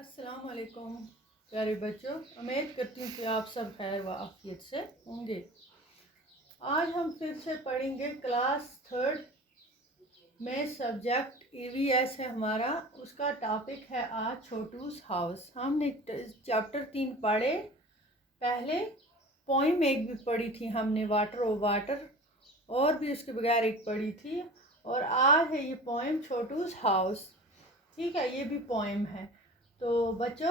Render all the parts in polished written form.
अस्सलाम वालेकुम प्यारे बच्चों, उम्मीद करती हूँ कि आप सब खैर व आफियत से होंगे। आज हम फिर से पढ़ेंगे क्लास 3 में सब्जेक्ट EVS है हमारा। उसका टॉपिक है आज छोटूस हाउस। हमने चैप्टर 3 पढ़े, पहले पोइम एक भी पढ़ी थी हमने, वाटर ओ वाटर, और भी उसके बगैर एक पढ़ी थी, और आज है ये पोइम छोटूस हाउस। ठीक है, ये भी पोइम है। तो बच्चों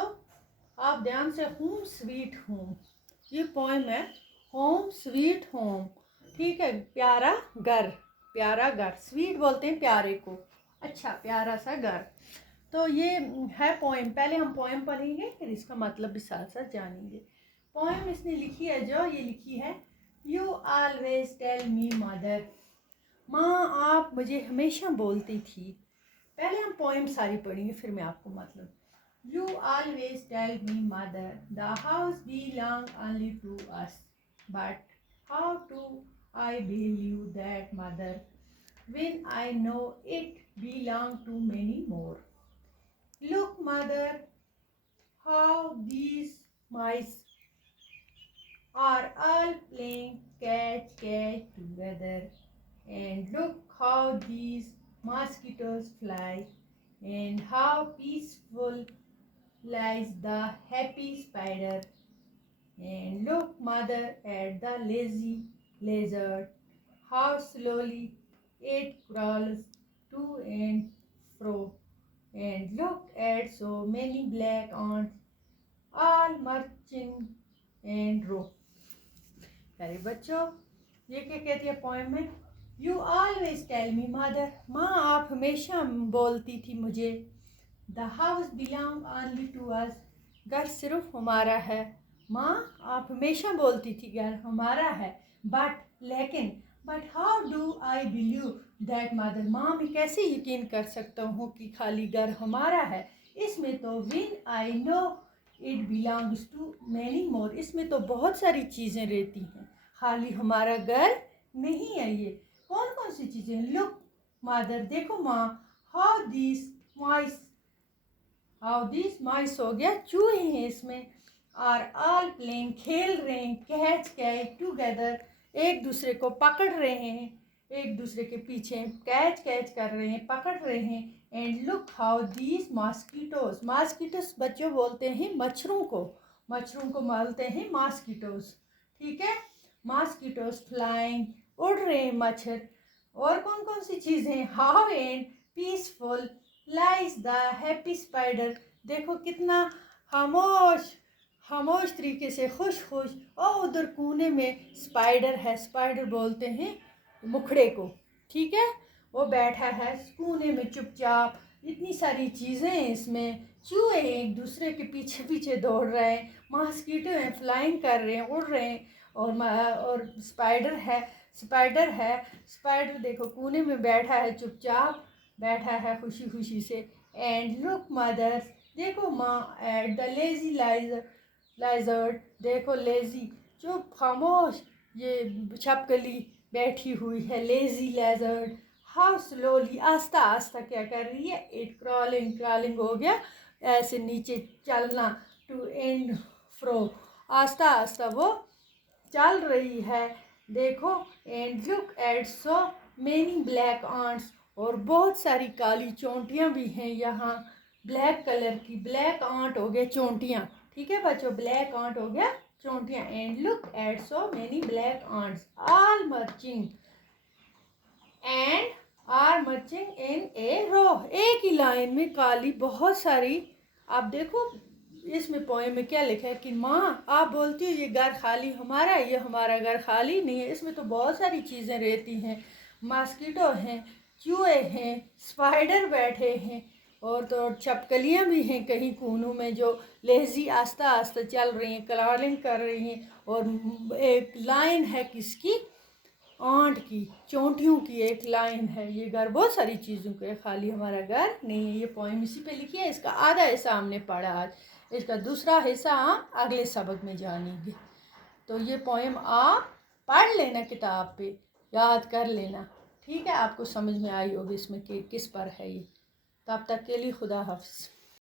आप ध्यान से, होम स्वीट होम, ये पोइम है होम स्वीट होम। ठीक है, प्यारा घर, प्यारा घर, स्वीट बोलते हैं प्यारे को, अच्छा प्यारा सा घर। तो ये है पोइम। पहले हम पोइम पढ़ेंगे, फिर इसका मतलब भी साथ साथ जानेंगे। पोइम इसने लिखी है, जो ये लिखी है, you always tell me mother, माँ आप मुझे हमेशा बोलती थी। पहले हम पोइम सारी पढ़ेंगे, फिर मैं आपको मतलब। You always tell me, mother, the house belongs only to us. But how do I believe that, mother, when I know it belongs to many more? Look, mother, how these mice are all playing catch together. And look how these mosquitoes fly, and how peaceful lies the happy spider. And look, mother, at the lazy lizard, how slowly it crawls to and fro. And look at so many black ants, all marching and row. प्यारे बच्चों, ये क्या कहती है poem में? You always tell me mother, माँ आप हमेशा बोलती थी मुझे, the house belong only to us, घर सिर्फ हमारा है। माँ आप हमेशा बोलती थी घर हमारा है, बट लेकिन, but how do I believe that mother, माँ मैं कैसे यकीन कर सकता हूँ कि खाली घर हमारा है। इसमें तो when I know it belongs to many more, इसमें तो बहुत सारी चीज़ें रहती हैं, खाली हमारा घर नहीं है। ये कौन कौन सी चीज़ें? लुक मदर, देखो माँ, हाउ दिस माइस हो गया चूहे हैं इसमें, आर ऑल प्लेइंग खेल रहे हैं, कैच टुगेदर एक दूसरे को पकड़ रहे हैं, एक दूसरे के पीछे कैच कर रहे हैं, पकड़ रहे हैं। And look how these mosquitoes बच्चों बोलते हैं मच्छरों को बोलते हैं मॉस्किटोस। ठीक है, मॉस्किटोस फ्लाइंग, उड़ रहे हैं मच्छर। और कौन कौन सी चीज़ें? How and peaceful lies the happy spider, देखो कितना खामोश तरीके से, खुश और उधर कोने में स्पाइडर है, स्पाइडर बोलते हैं मुखड़े को। ठीक है, वो बैठा है कोने में चुपचाप। इतनी सारी चीज़ें हैं इसमें, चूहे एक दूसरे के पीछे पीछे दौड़ रहे हैं, मॉस्किटो हैं फ्लाइंग कर रहे हैं, उड़ रहे हैं, और स्पाइडर है। स्पाइडर देखो कोने में बैठा है, चुपचाप बैठा है खुशी से। एंड लुक मदर, देखो माँ, एट द लेजी लाइजर्ड, देखो लेजी चुप खामोश ये छपकली बैठी हुई है, लेजी लेजर्ड, हाउ स्लोली आस्ता आस्ता क्या कर रही है? इट क्रॉलिंग हो गया ऐसे नीचे चलना, टू एंड फ्रो, आस्ता आस्ता वो चल रही है। देखो, and look at so many black ants, और बहुत सारी काली चोंटियाँ भी हैं यहाँ, ब्लैक कलर की। ब्लैक आंट हो गए चोंटियाँ। ठीक है बच्चों, ब्लैक आंट हो गया चोंटियाँ। And look at so many black ants all marching in a row, एक ही लाइन में काली बहुत सारी। आप देखो इसमें पोएम में क्या लिखा है कि माँ आप बोलती हो ये घर खाली हमारा है, ये हमारा घर खाली नहीं है, इसमें तो बहुत सारी चीज़ें रहती हैं, मॉस्किटो हैं, चूहे हैं, स्पाइडर बैठे हैं, और तो छपकलियाँ भी हैं कहीं कोनों में जो लेजी आस्ता आस्ता चल रही हैं, क्रॉलिंग कर रही हैं। और एक लाइन है किसकी? आंट की, चोंटियों की एक लाइन है। ये घर बहुत सारी चीज़ों के, खाली हमारा घर नहीं है। ये पोइम इसी पे लिखी है। इसका आधा हिस्सा हमने पढ़ा आज, इसका दूसरा हिस्सा हम अगले सबक में जानेंगे। तो ये पोइम आप पढ़ लेना, किताब पे याद कर लेना। ठीक है, आपको समझ में आई होगी इसमें कि किस पर है ये। तब तक के लिए खुदा हाफ़िज़।